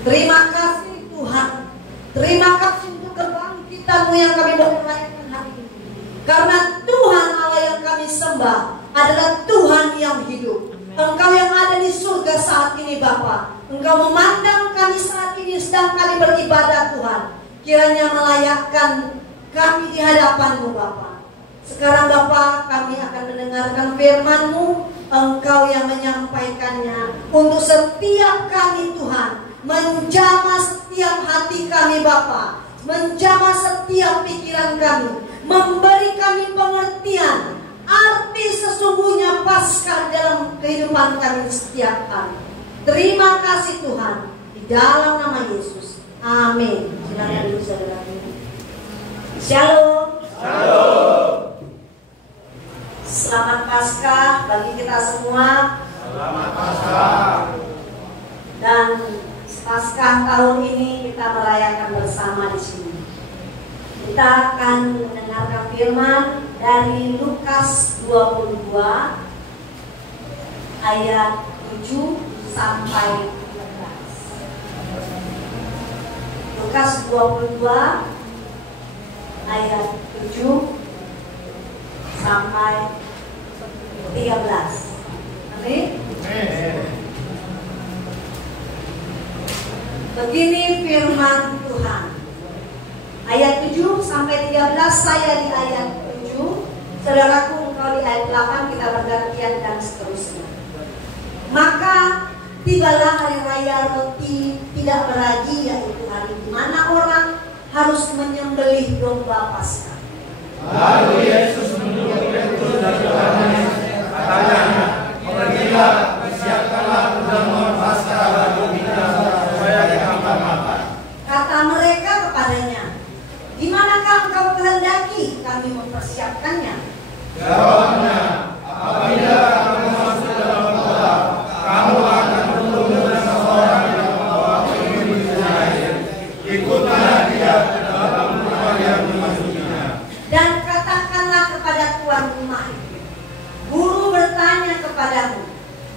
Terima kasih Tuhan. Terima kasih untuk kebangkitan-Mu yang kami boleh rayakan hari ini. Karena Tuhan Allah yang kami sembah adalah Tuhan yang hidup. Engkau yang ada di surga saat ini Bapa. Engkau memandang kami saat ini sedang kami beribadah Tuhan. Kiranya melayakkan kami di hadapan-Mu Bapa. Sekarang Bapa, kami akan mendengarkan firman-Mu. Engkau yang menyampaikannya untuk setiap kami Tuhan. Menjamah setiap hati kami Bapa, menjamah setiap pikiran kami, memberi kami pengertian arti sesungguhnya Paskah dalam kehidupan kami setiap hari. Terima kasih Tuhan, di dalam nama Yesus. Amin. Silakan dulu saudara. Shalom. Shalom. Selamat Paskah bagi kita semua. Selamat Paskah. Dan Paskah tahun ini kita merayakan bersama di sini. Kita akan mendengarkan firman dari Lukas 22 ayat 7 sampai 13. Lukas 22 ayat 7 sampai 13. Amin. Begini firman Tuhan. Ayat 7 sampai 13, saya di ayat 7, saudaraku engkau di ayat 8, kita bergantian dan seterusnya. Maka tibalah hari raya roti tidak beragi, yaitu hari di mana orang harus menyembelih domba Paskah. Lalu Yesus menyuruh Petrus dan Yohanes, katanya, pergilah, persiapkanlah perjamuan Paskah bagi kita supaya kita makan. Kata mereka kepadanya, di manakah engkau kehendaki kami mempersiapkannya? Jawabnya, apabila kamu masuk dalam kota, kamu akan bertemu dengan seorang yang membawa minum air. Ikutlah dia ke dalam rumah yang dimasukinya. Dan katakanlah kepada tuan rumah itu, guru bertanya kepadamu,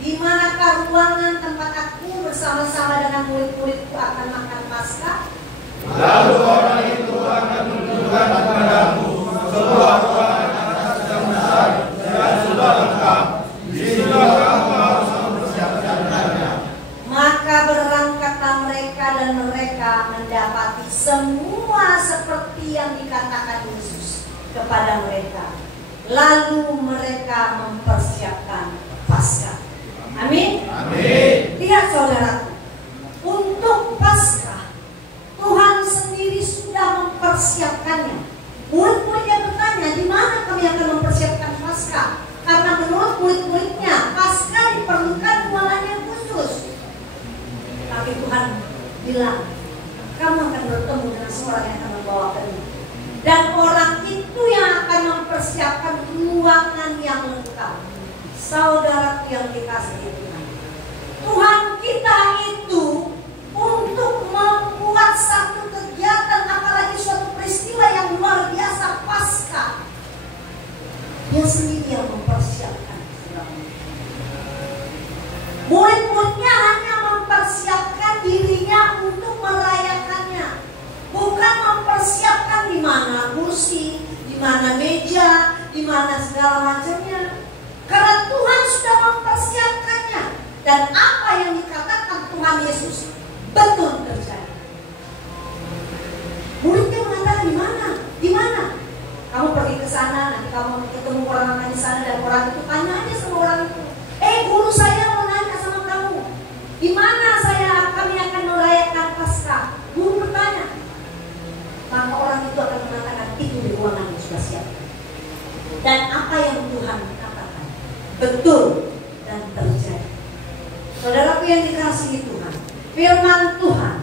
di manakah ruangan tempat aku bersama-sama dengan murid-muridku akan makan Paskah? Lalu orang itu akan menunjukkan kepadamu sebuah ruangan atas yang besar dan sudah lengkap. Di situ kamu harus mempersiapkannya. Maka berangkatlah mereka dan mereka mendapati semua seperti yang dikatakan Yesus kepada mereka. Lalu mereka mempersiapkan Paskah. Amin. Amin. Lihat saudaraku, untuk Paskah Tuhan sendiri sudah mempersiapkannya. Murid-muridnya bertanya, di mana kami akan mempersiapkan Paskah? Karena menurut murid-muridnya Paskah diperlukan ruangan yang khusus. Tapi Tuhan bilang, kamu akan bertemu dengan seorang yang akan membawakannya. Dan orang itu yang akan mempersiapkan ruangan yang lengkap. Saudara yang dikasihi Tuhan, Tuhan kita itu untuk membuat satu kegiatan, apalagi suatu peristiwa yang luar biasa, Paskah, Dia sendiri yang mempersiapkan. Murid-muridnya hanya mempersiapkan dirinya untuk merayakannya, bukan mempersiapkan di mana kursi, di mana meja, di mana segala macamnya. Karena Tuhan sudah mempersiapkannya. Dan apa yang dikatakan Tuhan Yesus betul terjadi. Muridnya mengatakan, di mana? Di mana? Kamu pergi ke sana, nanti kamu ketemu orang makan di sana, dan orang itu tanya aja sama orang itu, guru saya mau nanya sama kamu, di mana kami akan merayakan Paskah? Guru bertanya. Maka orang itu akan mengatakan, itu di ruangan yang sudah siap. Dan apa yang Tuhan katakan betul dan terjadi. Saudaraku yang dikasihi Tuhan, firman Tuhan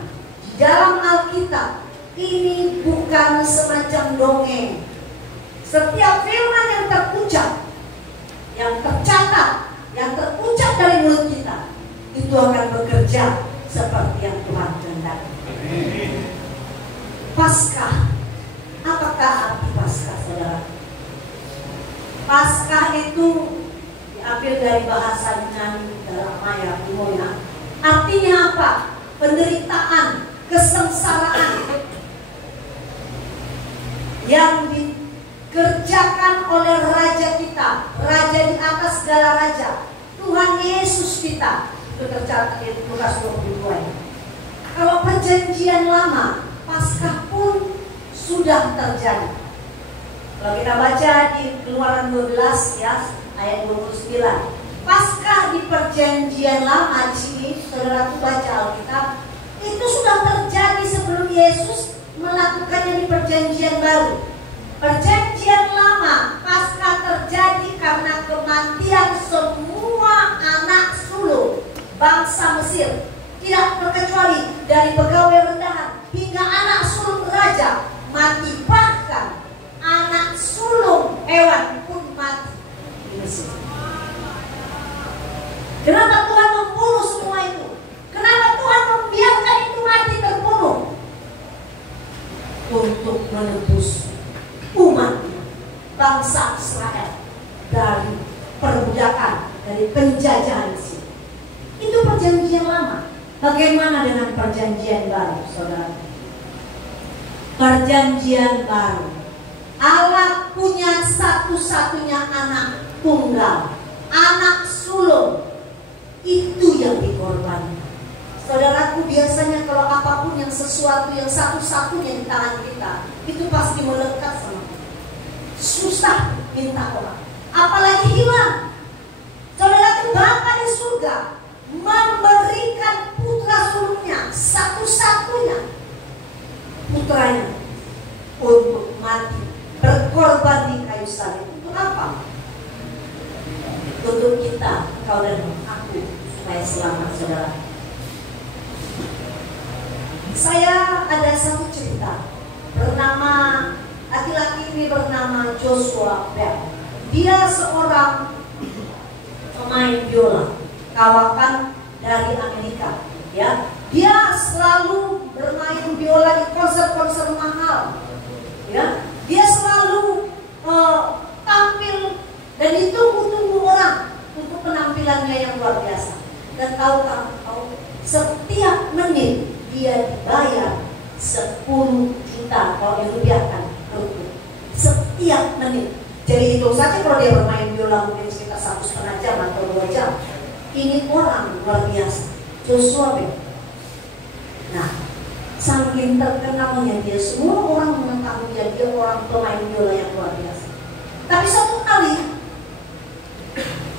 di dalam Alkitab ini bukan semacam dongeng. Setiap firman yang terucap, yang tercatat, yang terucap dari mulut kita, itu akan bekerja seperti yang Tuhan kehendaki. Paskah, apakah arti Paskah, saudara? Paskah itu diambil dari bahasa Yunani dalam Maya Kuno. Artinya apa? penderitaan, kesengsaraan yang dikerjakan oleh Raja kita, Raja di atas segala raja, Tuhan Yesus kita. Itu tercatat di Lukas 22. Kalau perjanjian lama, Paskah pun sudah terjadi. Kalau kita baca di Keluaran 12 ya, ayat 29. Paskah di perjanjian lama di sini, saudaraku baca Alkitab, itu sudah terjadi sebelum Yesus melakukannya di perjanjian baru. Perjanjian lama, Paskah terjadi karena kematian semua anak sulung bangsa Mesir, tidak terkecuali dari pegawai rendahan hingga anak sulung raja mati, bahkan anak sulung hewan pun mati di Mesir. Kenapa Tuhan membunuh semua itu? Kenapa Tuhan membiarkan itu mati terbunuh? Untuk menebus umat bangsa Israel dari perbudakan, dari penjajahan Mesir. Itu perjanjian lama. Bagaimana dengan perjanjian baru, saudara? Perjanjian baru, Allah punya satu-satunya anak tunggal, anak sulung. Itu yang dikorbankan. Saudaraku, biasanya kalau apapun yang sesuatu yang satu-satunya di tangan kita, itu pasti melekat sama kita. Susah minta orang, apalagi hilang. Saudaraku, Bapa di surga memberikan putra sulungnya, satu-satunya putranya, untuk mati, berkorban di kayu salib. Untuk apa? Untuk kita, kau dan aku, supaya selamat, saudara. Saya ada satu cerita, bernama laki-laki ini bernama Joshua Bell. Dia seorang pemain biola, kawakan dari Amerika, ya. Dia selalu bermain biola di konser-konser mahal, ya. Dia selalu tampil dan ditunggu-tunggu orang untuk penampilannya yang luar biasa. Dan tahu setiap menit dia dibayar 10 juta kalau dirupiahkan rupiah. Setiap menit. Jadi hitung saja kalau dia bermain biola mungkin sekitar 1,5 jam atau 2 jam. Ini orang luar biasa, Joshua Bell. Nah, saking terkenalnya dia, semua orang mengetahui dia orang pemain biola yang luar biasa. Tapi satu kali,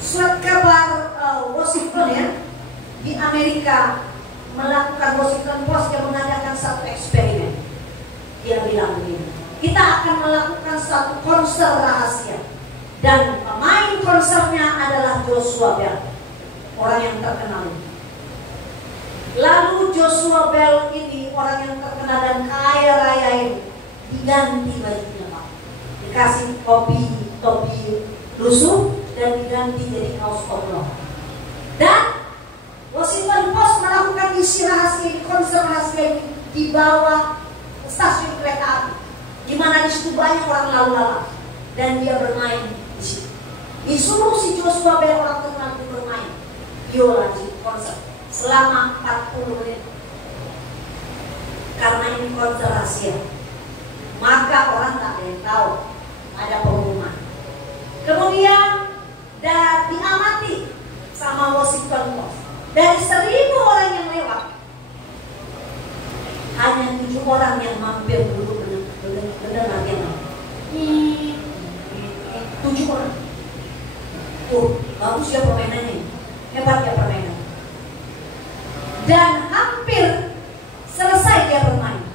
surat kabar Washington ya, di Amerika melakukan Washington Post yang mengadakan satu eksperimen. Dia bilang begini, kita akan melakukan satu konser rahasia dan pemain konsernya adalah Joshua Bell, orang yang terkenal. Lalu Joshua Bell ini orang yang terkenal dan kaya raya ini diganti bajunya, Pak. Dikasih topi lusuh dan diganti jadi kaos oblong. Dan Washington Post melakukan isi rahasia di konser rahasia ini di bawah stasiun kereta api, di mana di situ banyak orang lalu lalang dan dia bermain di situ. Disuruh si Joshua Bell orang terkenal itu bermain biola di konser selama 40 menit. Karena ini konser rahasia, maka orang tak ada yang tahu, ada pengumuman. Kemudian diamati sama Washington Post. Dari 1.000 orang yang lewat, hanya 7 orang yang mampir dulu benar yang 7 orang. Bagus ya permainannya, hebat ya permainan. Dan hampir selesai dia bermain.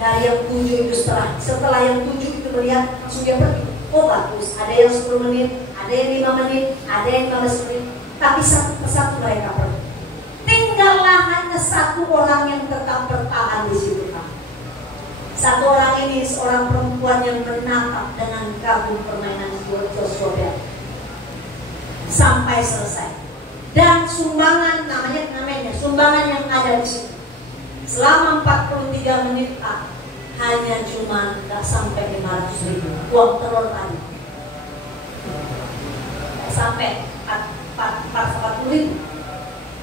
Dari yang 7 itu setelah yang 7 itu melihat langsung dia pergi. Oh bagus, ada yang 10 menit, ada yang 5 menit, ada yang 15 menit. Tapi satu persatu mereka pergi. Tinggallah hanya 1 orang yang tetap bertahan di situ, Pak. 1 orang ini seorang perempuan yang menatap dengan kagum permainan Joshua Bell sampai selesai. Dan sumbangan namanya sumbangan yang ada di situ selama 43 menit, Pak, hanya cuma nggak sampai 500.000 uang telur tadi, sampai 40.000,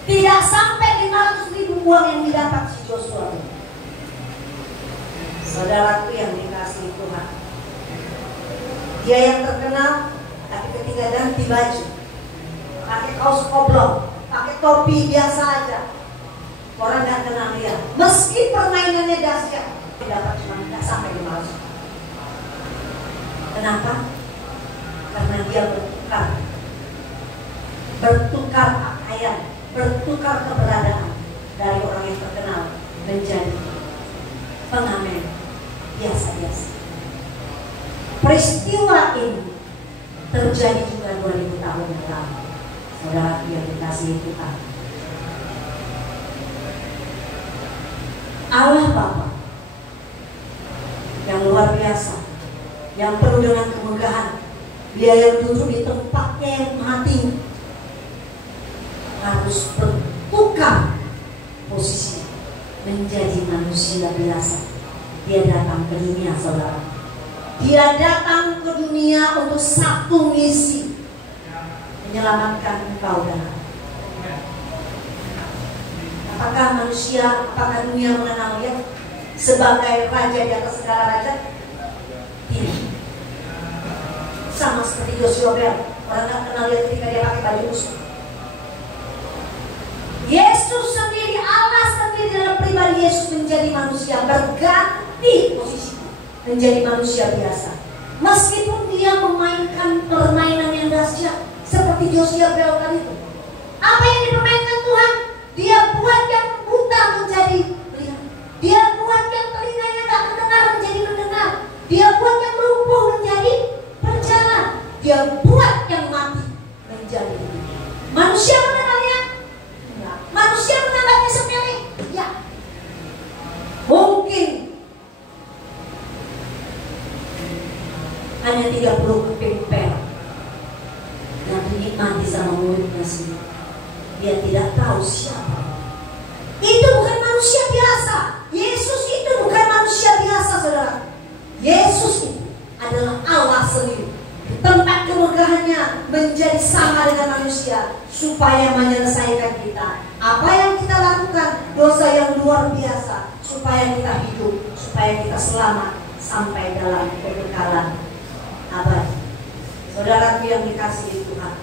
tidak sampai 500.000 uang yang didapat si Joshua. Saudaraku yang dikasihi Tuhan, dia yang terkenal, tapi ketika ganti baju, pakai kaos oblong, pakai topi biasa aja, orang nggak kenal dia. Meski permainannya dahsyat, dapat cuma nggak sampai 500. Kenapa? Karena dia bertukar pakaian, bertukar keberadaan dari orang yang terkenal menjadi pengamen biasa-biasa. Peristiwa ini terjadi juga 2000 tahun yang lalu. Saudara yang dikasihi Tuhan, Allah Bapa yang luar biasa, yang penuh dengan kemegahan, Dia yang duduk di tempatnya yang mati, harus bertukar posisi menjadi manusia biasa. Dia datang ke dunia, saudara. Dia datang ke dunia untuk satu misi, menyelamatkan engkau dan aku. Apakah manusia, apakah dunia mengenal dia sebagai raja di atas segala raja? Tidak. Sama seperti Joshua Bel, orang tak kenal dia ketika dia pakai baju musuh. Yesus sendiri, Allah sendiri dalam pribadi Yesus menjadi manusia, berganti posisi menjadi manusia biasa. Meskipun dia memainkan permainan yang dahsyat seperti Joshua Bel tadi itu. Apa yang dipermainkan Tuhan? Dia buat yang buta menjadi melihat. Dia buat yang telinganya tak mendengar menjadi mendengar. Dia buat yang lumpuh menjadi berjalan. Dia buat yang mati menjadi hidup. Manusia mengenalnya? Enggak. Manusia menganggapnya sepele? Ya. Mungkin hanya 30 keping perak yang dinikmati sama muridnya sendiri. Dia tidak tahu siapa. Itu bukan manusia biasa. Yesus itu bukan manusia biasa, saudara. Yesus itu adalah Allah sendiri. Di tempat kemegahannya menjadi sama dengan manusia supaya menyelesaikan kita. Apa yang kita lakukan, dosa yang luar biasa, supaya kita hidup, supaya kita selamat sampai dalam kekekalan abadi. Saudaraku yang dikasihi Tuhan,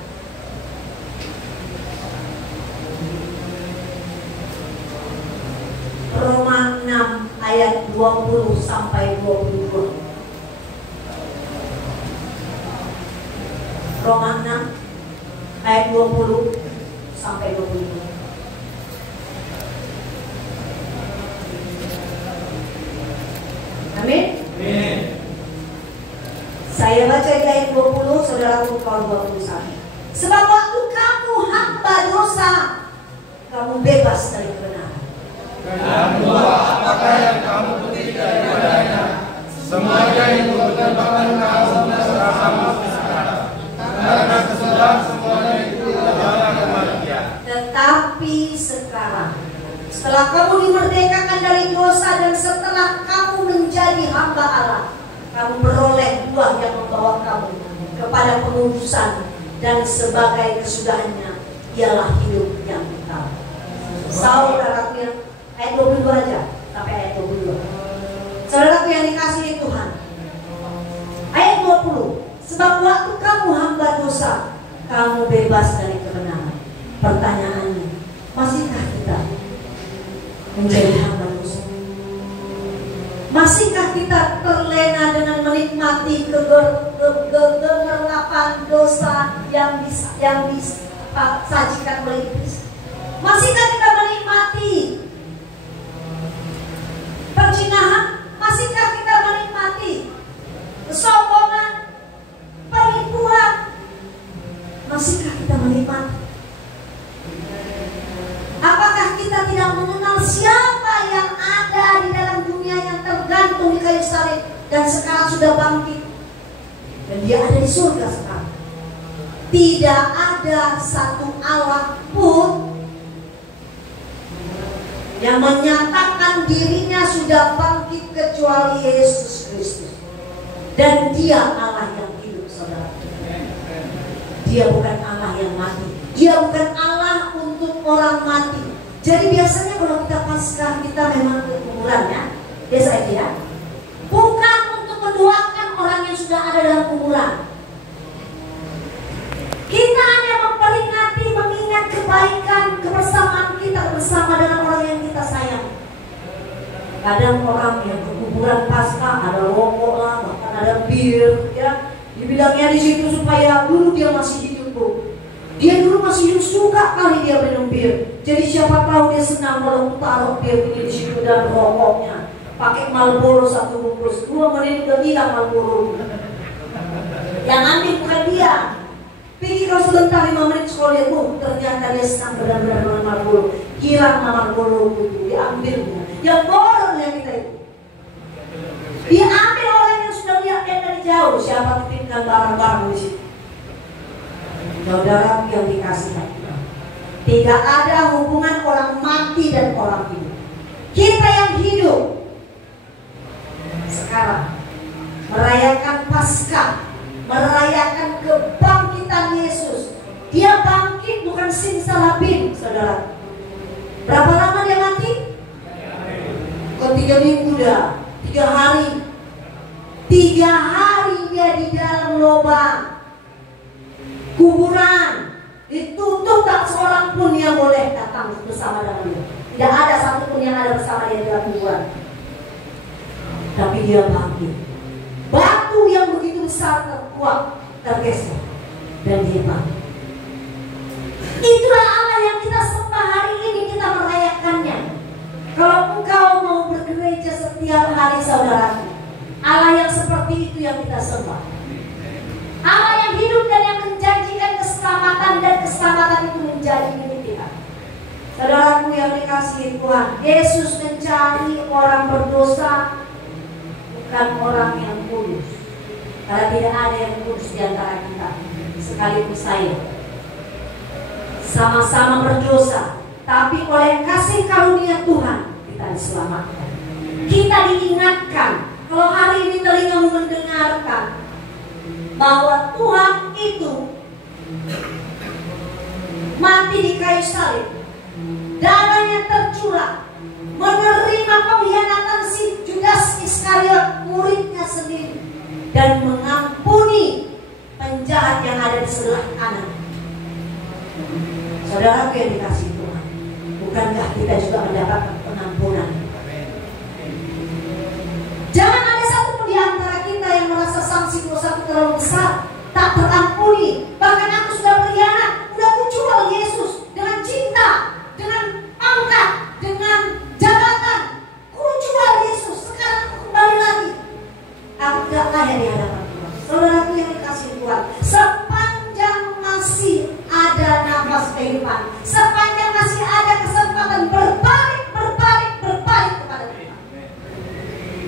Roma 6 ayat 20 sampai 22. Roma 6 ayat 20 sampai 22. Amin. Amin. Saya baca di ayat 20, saudara buka 21. Sebab waktu kamu hamba dosa, kamu bebas dari kebenaran. Dan buah apakah yang kamu petik daripadanya? Semuanya itu menyebabkan kamu bersama sekarang. Karena kesudahan semuanya itu adalah kematian. Tetapi sekarang, setelah kamu dimerdekakan dari dosa dan setelah kamu menjadi hamba Allah, kamu beroleh buah yang membawa kamu kepada pengudusan, dan sebagai kesudahannya ialah hidup yang kekal. Saudaraku, ayat 22 aja sampai ayat 22. Saudaraku yang dikasihi Tuhan, ayat 20. Sebab waktu kamu hamba dosa, kamu bebas dari kebenaran. Pertanyaannya, masihkah kita menjadi hamba dosa? Masihkah kita terlena dengan menikmati kegelapan dosa yang disajikan oleh iblis? Masihkah kita menikmati perzinahan? Masihkah kita menikmati kesombongan, penipuan? Masihkah kita menikmati? Apakah kita tidak mengenal siapa yang ada di dalam dunia yang tergantung di kayu salib dan sekarang sudah bangkit dan dia ada di surga sekarang? Tidak ada satu Allah pun yang menyatakan dirinya sudah bangkit kecuali Yesus Kristus. Dan dia Allah yang hidup, saudara. Dia bukan Allah yang mati. Dia bukan Allah untuk orang mati. Jadi biasanya kalau kita Paskah kita memang ke kuburan ya, biasa aja ya. Bukan untuk mendoakan orang yang sudah ada dalam kuburan. Kita hanya memperingati, mengingat kebaikan, kebersamaan kita bersama dengan orang yang kita sayang. Kadang orang yang ke kuburan Paskah ada rokok lah, bahkan ada bir, ya. Dibilangnya di situ supaya dulu dia masih hidup, Bu. Dia dulu masih hidup, suka kali dia minum bir. Jadi siapa tahu dia senang kalau taruh bir ini di situ dan rokoknya. Pakai Marlboro 1 bungkus, 2 menit udah hilang Marlboro. Yang ambil bukan dia. Pikir kalau sebentar 5 menit sekolah dia, ternyata dia senang benar-benar dengan Marlboro. Hilang Marlboro itu, diambilnya. Yang bodoh yang kita itu. Diambil orang yang sudah lihat dari jauh. Siapa titipkan barang-barang di situ. Saudara yang dikasih Tuhan, tidak ada hubungan orang mati dan orang hidup. Kita yang hidup sekarang merayakan Paskah, merayakan kebangkitan Yesus. Dia bangkit bukan simsalabim, saudara. Berapa lama dia mati? Kok 3 minggu dah, 3 hari. 3 hari dia di dalam lubang kuburan, ditutup, tak seorang pun yang boleh datang bersama dengan dia. Tidak ada satu pun yang ada bersama dia di dalam kuburan. Tapi dia bangkit. Batu yang begitu besar terkuak, tergeser, dan dia bangkit. Itulah Allah yang kita sembah hari ini, kita merayakannya. Kalau engkau mau bergereja setiap hari, saudaraku, Allah yang seperti itu yang kita sembah. Allah yang hidup dan yang menjanjikan keselamatan, dan keselamatan itu menjadi milik kita. Saudaraku yang dikasihi Tuhan, Yesus mencari orang berdosa, bukan orang yang kudus. Karena tidak ada yang kudus di antara kita, sekalipun saya. Sama-sama berdosa, tapi oleh kasih karunia Tuhan kita diselamatkan. Kita diingatkan, kalau hari ini telingamu mendengarkan bahwa Tuhan itu mati di kayu salib, darahnya tercurah, menerima pengkhianatan si Judas Iskariot, muridnya sendiri, dan mengampuni penjahat yang ada di sebelah kanan. Saudara yang dikasih Tuhan, bukankah kita juga mendapatkan pengampunan? Jangan ada satu pun di antara kita yang merasa sanksi dosa terlalu besar, tak terampuni. Bahkan aku sudah berkhianat, sudah kujual Yesus dengan cinta, dengan pangkat, dengan jabatan. Kujual Yesus, sekarang aku kembali lagi. Aku tidak layak di hadapan Tuhan. Saudaraku yang dikasih Tuhan, sepanjang masih ada nafas kehidupan, sepanjang masih ada kesempatan berbalik kepada Tuhan,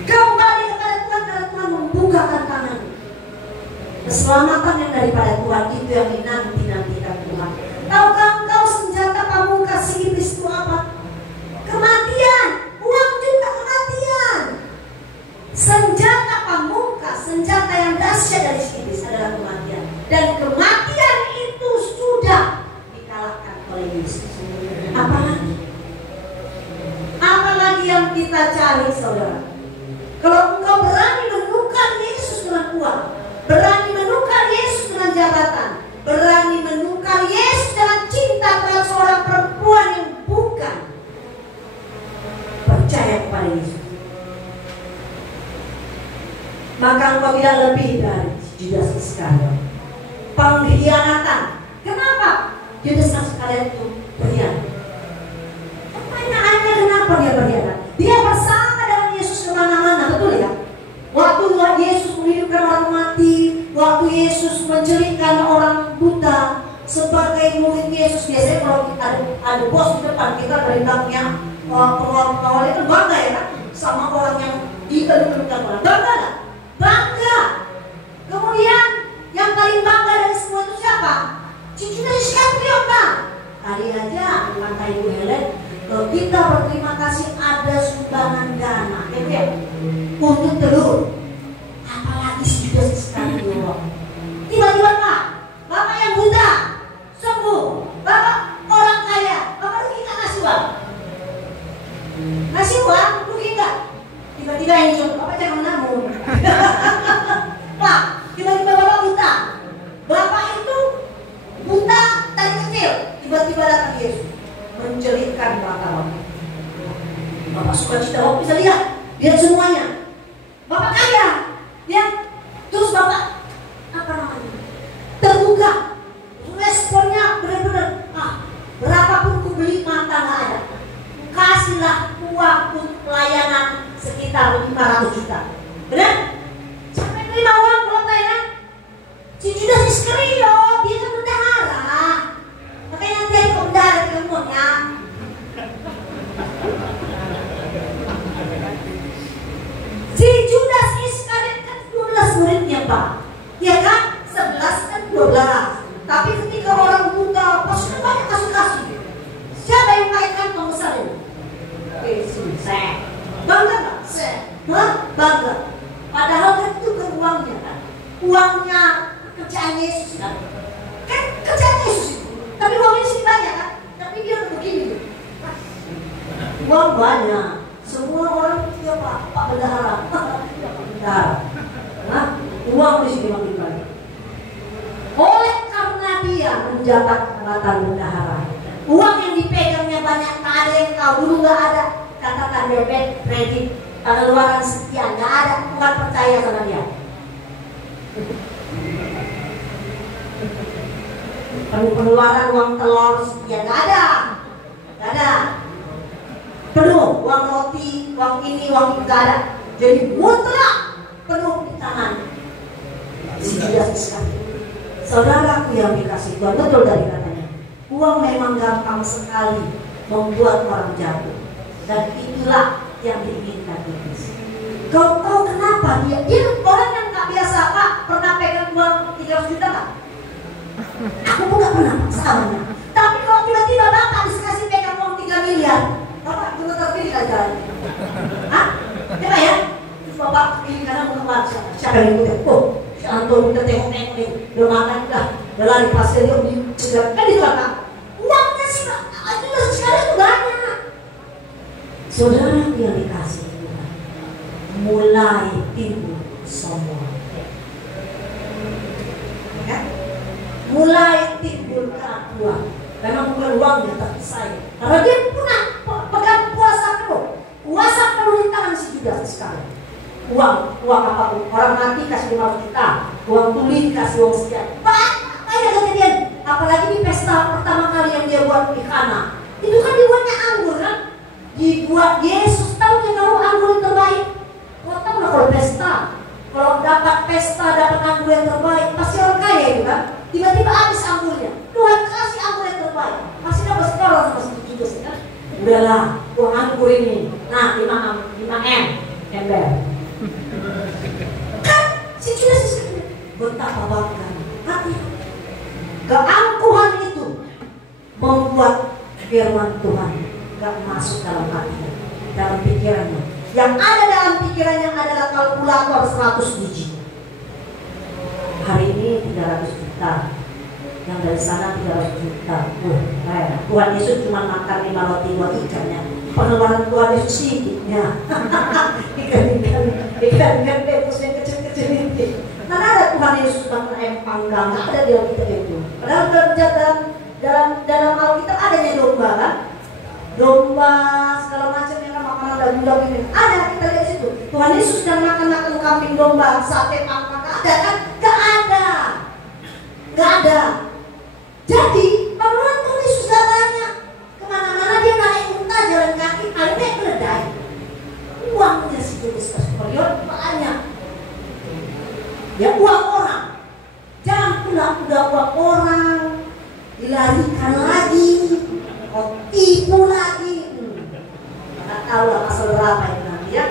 kembali kepada Tuhan, karena Tuhan membukakan tangan. Keselamatan yang daripada Tuhan itu yang dinanti-nantikan Tuhan. Tahukah engkau senjata pamungkas si iblis itu apa? Kematian. Uang juga kematian. Senjata pamungkas, senjata yang dahsyat dari si iblis adalah kematian. Dan kematian itu sudah dikalahkan oleh Yesus. Apalagi? Apalagi yang kita cari, saudara? Kalau engkau berani menukar Yesus dengan uang, berani menukar Yesus dengan jabatan, berani menukar Yesus dengan cinta terhadap seorang perempuan yang bukan percaya kepada Yesus, maka engkau tidak lebih dari Judas Iskariot. Pengkhianatan. Kenapa Judas Iskariot itu berkhianat? Pertanyaannya, kenapa dia berkhianat? Dia bersama dengan Yesus kemana-mana, betul ya? Waktu Yesus menghidupkan orang mati, waktu Yesus menceritakan orang buta, sebagai murid Yesus. Biasanya kalau kita ada bos di depan kita, dari belakangnya pengawal itu bangga ya kan, sama orang yang dikedudukan orang. Bangga lah, bangga. Kemudian yang paling bangga dari semua itu siapa? Judas Iskariot. Tadi aja di pantai Bu Helen, kita berterima kasih ada sumbangan dana, gitu ya, untuk telur. Apalagi si Judas Iskariot. Tiba-tiba Pak, Bapak yang buta sembuh, Bapak orang kaya, Bapak kita kasih uang. Tiba-tiba yang jawab, Bapak jangan namun. Pak, tiba-tiba Bapak buta. Bapak itu buta dari kecil. Tiba-tiba datang Yesus menjelitkan mata Bapak. Bapak suka cita, Bapak bisa lihat semuanya. Bapak kaya, ya. Terus Bapak apa namanya? Terbuka. Responnya benar-benar, berapapun ku beli mata nggak ada. Kasihlah uang untuk pelayanan sekitar 500 juta. Benar? Siapa yang terima uang kalau pelayanan? Si Judas Iskariot, dia kan bendahara. Makanya nanti ada bendahara di kampungnya. Si Judas Iskariot kan 12 muridnya, Pak. Ya kan? 11 kan 12. Tapi ketika orang buta, pasti banyak kasih-kasih. Siapa yang pakai kantong besar ini? Yesus. Saya. Bangga nggak? Saya. Bangga. Padahal kan itu kan uangnya kan. Uangnya kerjaan Yesus kan. Kan kerjaan Yesus itu. Tapi uangnya sih banyak kan. Tapi dia udah begini. Uang banyak. Semua orang dia Pak bendahara. Bendahara. Nah, uang di sini makin banyak. Oleh karena dia menjabat jabatan bendahara, uang yang dipegangnya banyak, tak ada yang tahu. Dulu nggak ada catatan debit, kredit, pengeluaran sekian, nggak ada. Tuhan percaya sama dia. Pengeluaran uang telur sekian nggak ada, nggak ada. Penuh uang roti, uang ini, uang itu nggak ada. Jadi mutlak penuh di tangan si Judas Iskariot. Saudaraku yang dikasih Tuhan, betul dari katanya, uang memang gampang sekali membuat orang jatuh, dan itulah yang diinginkan iblis. Kau tahu kenapa dia orang yang nggak biasa Pak pernah pegang uang 300 juta nggak? Aku pun nggak pernah sama. Tapi kalau tiba-tiba Bapak dikasih pegang uang 3 miliar, Bapak juga terpilih kan jalan? Hah? Coba ya? Terus Bapak pilih kanan bukan siapa yang ikut? Si Anton udah tengok-tengok nih, udah makan udah lari pasir dia dicegah kan di belakang. Uangnya sih Pak, itu sekarang itu banyak. Saudara yang dikasih Tuhan, mulai timbul sombong, ya? Mulai timbul keraguan. Memang bukan uangnya tapi saya, karena dia pernah pegang kuasa penuh di tangan si Judas sekarang. Uang apapun, orang mati kasih 500 juta, uang tuli kasih uang sekian. Kayak kejadian, apalagi di pesta pertama kali yang dia buat di Kana, itu kan dibuatnya anggur kan, dibuat Yesus. Tahu dia kalau anggur yang terbaik, kau tahu lah kalau pesta, kalau dapat pesta dapat anggur yang terbaik, pasti orang kaya itu kan. Tiba-tiba habis anggurnya, Tuhan kasih anggur yang terbaik, pasti dapat sekolah sama si Judas kan. Udahlah, uang anggur ini, nah 5M, ember. Kan si Judas Iskariot betapa bangga hati. Keangkuhan itu membuat firman Tuhan gak masuk dalam hatinya, dalam pikirannya. Yang ada dalam pikirannya adalah kalkulator 100 biji. Hari ini 300 juta, yang dari sana 300 juta. Tuhan Yesus cuma makan 5 roti 2 ikan ya. Pengeluaran Tuhan Yesus sedikitnya. Ikan bebus yang kecil-kecil ini. Mana ada Tuhan Yesus makan ayam panggang? Nggak ada di Alkitab itu. Padahal dalam Alkitab adanya domba kan? Domba segala macam yang makanan daging ini ada, kita lihat situ. Tuhan Yesus dan makan kambing domba, sate panggang nggak ada kan? Nggak ada. Jadi pengeluaran Tuhan Yesus gak banyak. Kemana-mana dia naik unta, jalan kaki, paling naik keledai. Uangnya si Judas Iskariot banyak. Ya uang orang. Jangan pula udah uang orang dilarikan lagi, tipu lagi. Nggak tahu lah pasal berapa itu nanti ya.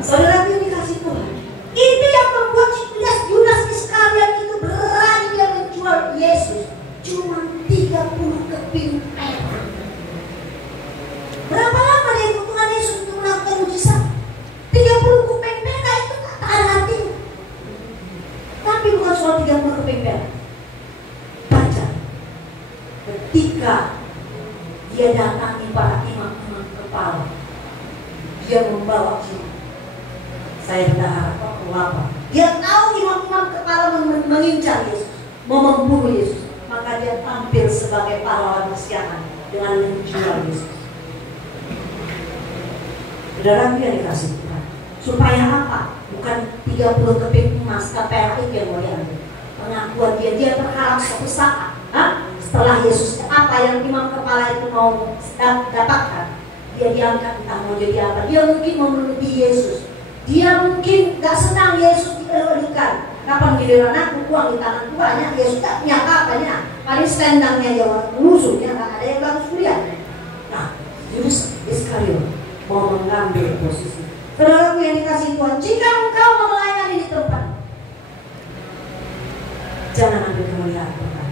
Saudara ini dikasih Tuhan. Itu yang membuat Judas Iskariot itu berani dia menjual Yesus cuma 30 keping perak. Berapa lama dia ikut Tuhan Yesus untuk melakukan mujizat? 30 keping perak itu tak ada artinya. Tapi bukan soal 30 keping perak. Baca. Ketika dia datangi para imam-imam kepala, dia membawa jiwa. Saya tidak harap apa. Dia tahu imam-imam kepala mengincar Yesus, mau membunuh Yesus, maka dia tampil sebagai pahlawan kesiangan dengan menjual Yesus. Saudara yang dikasih Tuhan, supaya apa? Bukan 30 keping emas KPR itu yang mau diambil. Pengakuan dia berharap suatu saat, setelah Yesus, apa yang imam kepala itu mau dapatkan, dia diangkat entah mau jadi apa. Dia mungkin memenuhi Yesus. Dia mungkin gak senang Yesus dikeluarkan. Kapan giliran aku uang di tangan tuanya, Yesus tak punya apa-apanya. Paling selendangnya yang musuhnya gak ada yang bagus kuliah. Nah, Judas Iskariot mau mengambil posisi. Saudaraku yang dikasih Tuhan, jika engkau mau melayani di tempat, jangan ambil kemuliaan Tuhan.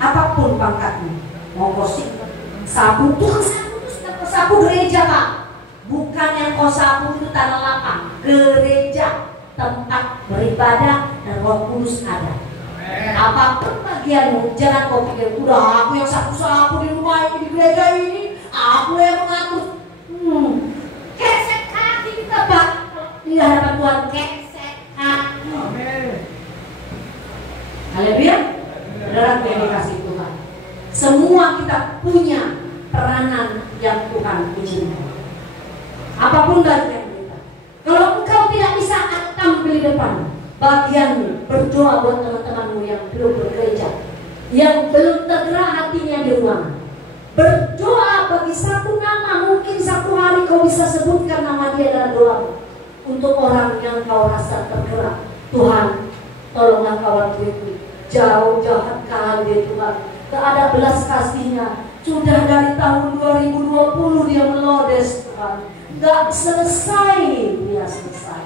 Apapun pangkatmu, mau kosip, sapu, Tuhan sapu itu sudah sapu gereja Pak. Bukan yang kau sapu itu tanah lapang, gereja, tempat beribadah dan Roh Kudus ada. Apapun bagianmu, jangan kau pikir udah aku yang sapu-sapu di rumah ini, di gereja ini, aku yang mengatur. Kesek hati kita Pak di hadapan Tuhan, kesek hati. Haleluya. Saudara yang dikasih Tuhan, semua kita punya peranan yang Tuhan izinkan. Apapun bagian kita. Kalau engkau tidak bisa tampil di depan, bagianmu berdoa buat teman-temanmu yang belum bergereja, yang belum tergerak hatinya di rumah. Berdoa bagi satu nama, mungkin satu hari kau bisa sebutkan nama dia dalam doamu. Untuk orang yang kau rasa tergerak, Tuhan, tolonglah kawanku itu. Jauh jahat kali Tuhan, tak ada belas kasihnya. Sudah dari tahun 2020 dia melodes Tuhan. Gak selesai dia selesai.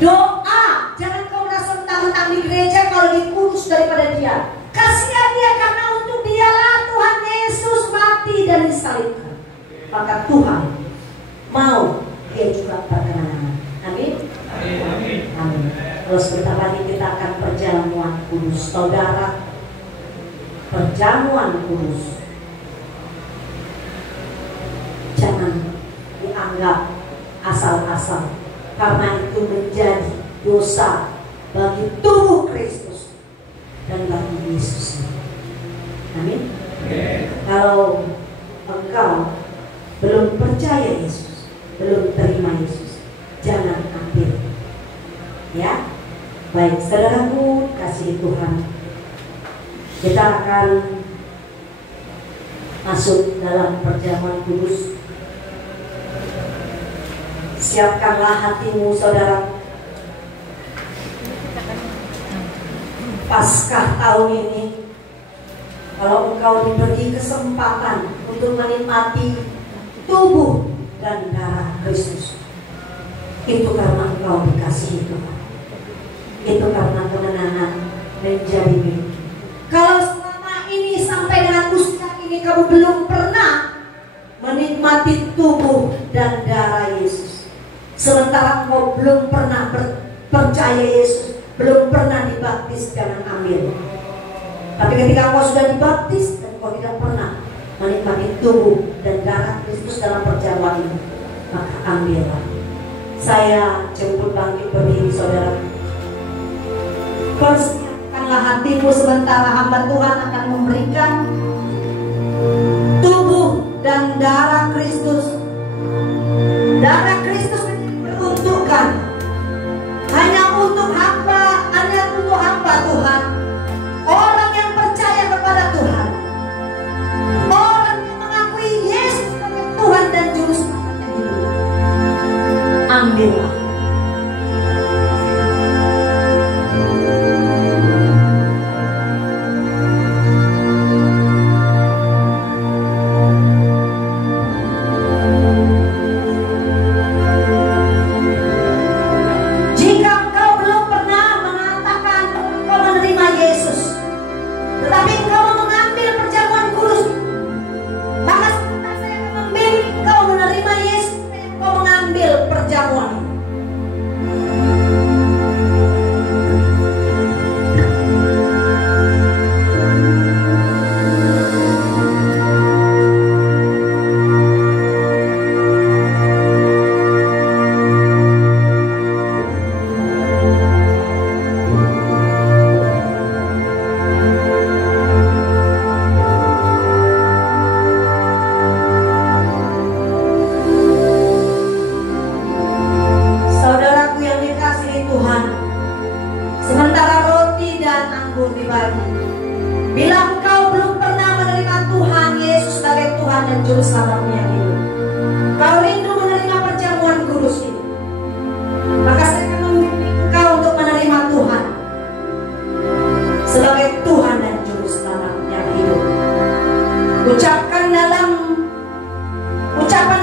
Doa, jangan kau merasa mentang-mentang di gereja kalau dikurus daripada dia. Kasihan dia karena untuk dialah Tuhan Yesus mati dan disalibkan. Maka Tuhan mau dia juga berkenan. Amin. Amin. Terus bentar lagi kita akan perjamuan kudus, saudara. Perjamuan kudus. Jangan dianggap asal-asal, karena itu menjadi dosa bagi tubuh Kristus dan bagi Yesus. Amin. Kalau engkau belum percaya Yesus, belum terima Yesus, jangan ambil. Ya, baik saudaraku kasih Tuhan, kita akan masuk dalam perjamuan kudus. Siapkanlah hatimu saudara. Paskah tahun ini, kalau engkau diberi kesempatan untuk menikmati tubuh dan darah Kristus, itu karena engkau dikasihi Tuhan. Itu karena kemenangan menjadi milik. Kalau selama ini sampai dengan usia ini kamu belum pernah menikmati tubuh dan darah Yesus, sementara kau belum pernah percaya Yesus, belum pernah dibaptis, jangan ambil. Tapi ketika kau sudah dibaptis dan kau tidak pernah menikmati tubuh dan darah Kristus dalam perjamuan ini, maka ambillah. Saya jemput bangkit berdiri saudara. Persiapkanlah hatimu sementara hamba Tuhan akan memberikan tubuh dan darah Kristus. Darah Kristus diperuntukkan hanya untuk hamba Tuhan, orang yang percaya kepada Tuhan, orang yang mengakui Yesus sebagai Tuhan dan Juru Selamatnya hidup. Ambillah.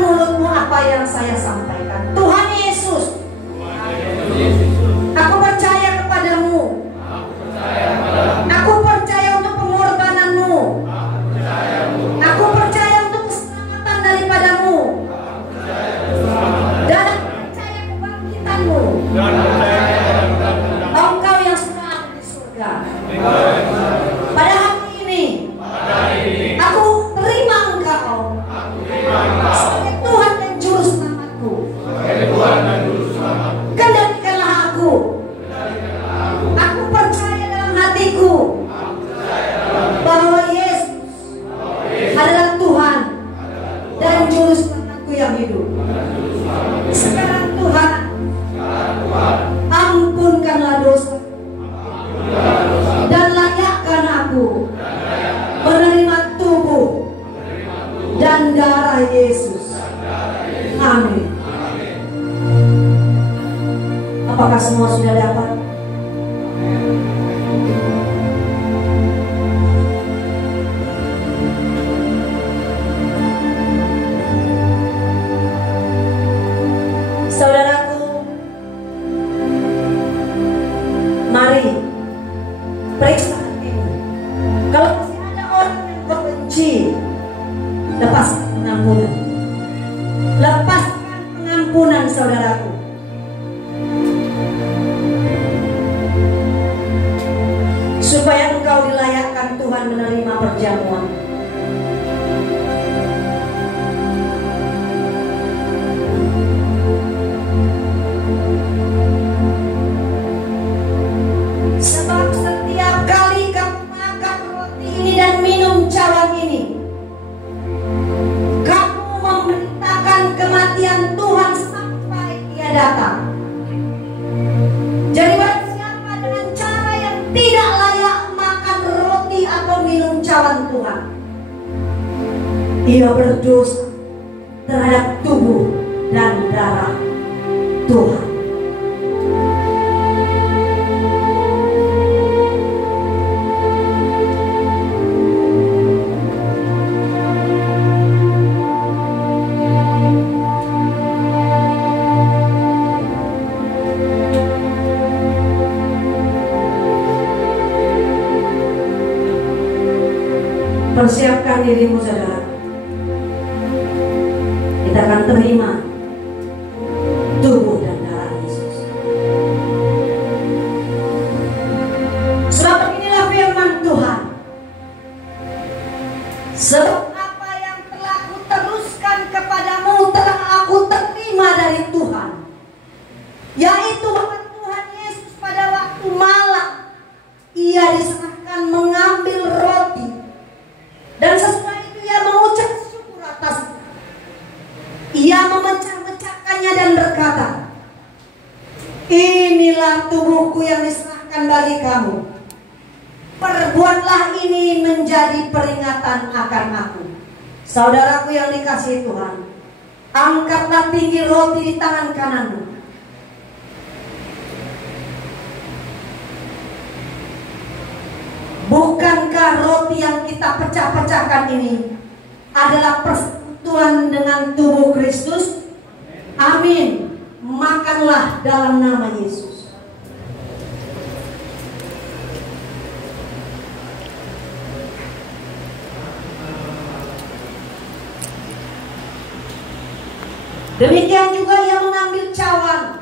mulutmu apa yang saya sampaikan. Tuhan Yesus, aku percaya kepadamu. Aku percaya untuk pengorbananmu. Aku percaya untuk keselamatan daripadamu. Dan aku percaya kebangkitanmu. Engkau yang sudah ada di surga. Pada hari ini, aku terima Engkau sebagai Tuhan dan Juru Selamatku. Kendalikanlah aku. Aku percaya dalam hatiku bahwa Yesus adalah Tuhan dan Juru Selamatku yang hidup. Sekarang Tuhan, ampunkanlah dosa dan layakkan aku menerima tubuh dan darah Yesus. Amin. Apakah semua sudah dapat? Saudaraku, mari periksa hatimu. Kalau masih ada orang yang kau benci, lepaskan pengampunan. Lepaskan pengampunan, saudaraku. Supaya engkau dilayakkan Tuhan menerima perjamuan. Sebab setiap kali kamu makan roti ini dan minum cawan ini, kamu memberitakan kematian Tuhan sampai Dia datang. Jadi barang siapa dengan cara yang tidak layak makan roti atau minum cawan Tuhan, ia berdosa terhadap tubuh dan darah Tuhan. Persiapkan dirimu, saudara. Kita akan terima tubuh dan darah Yesus. Sebab inilah firman Tuhan. Sebab apa yang telah kuteruskan kepadamu telah aku terima dari Tuhan, yaitu bahwa Tuhan Yesus pada waktu malam Ia diserahkan mengambil roti, dan sesudah itu Ia mengucap syukur atas. Ia memecah-mecahkannya dan berkata, inilah tubuhku yang diserahkan bagi kamu. Perbuatlah ini menjadi peringatan akan aku. Saudaraku yang dikasihi Tuhan, angkatlah tinggi roti di tangan kananmu. Bukankah roti yang kita pecah-pecahkan ini adalah persekutuan dengan tubuh Kristus? Amin. Makanlah dalam nama Yesus. Demikian juga Ia mengambil cawan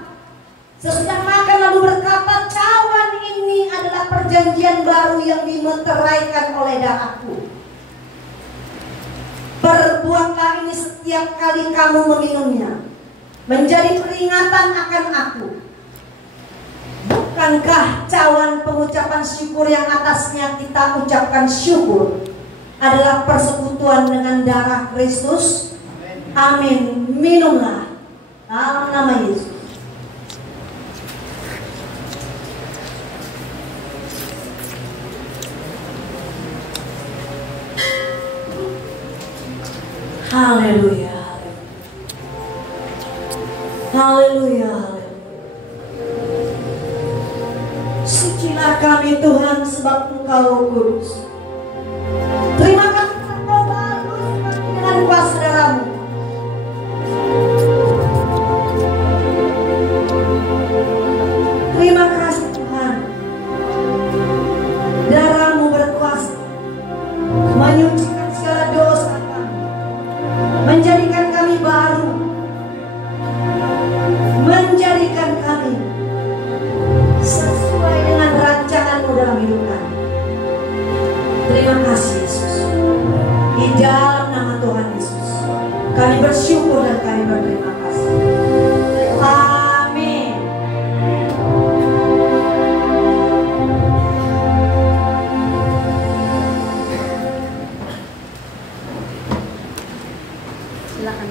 sesudah makan lalu berkata, cawan ini adalah perjanjian baru yang dimeteraikan oleh darahku. Perbuatlah ini setiap kali kamu meminumnya, menjadi peringatan akan aku. Bukankah cawan pengucapan syukur yang atasnya kita ucapkan syukur adalah persekutuan dengan darah Kristus? Amin. Minumlah dalam nama Yesus. Haleluya. Haleluya. Sucilah kami Tuhan sebab Engkau kudus. Terima kasih Engkau balas kami dengan kuasa darah-Mu. Terima kasih Yesus. Di dalam nama Tuhan Yesus, kami bersyukur dan kami berterima kasih. Amin. Silakan.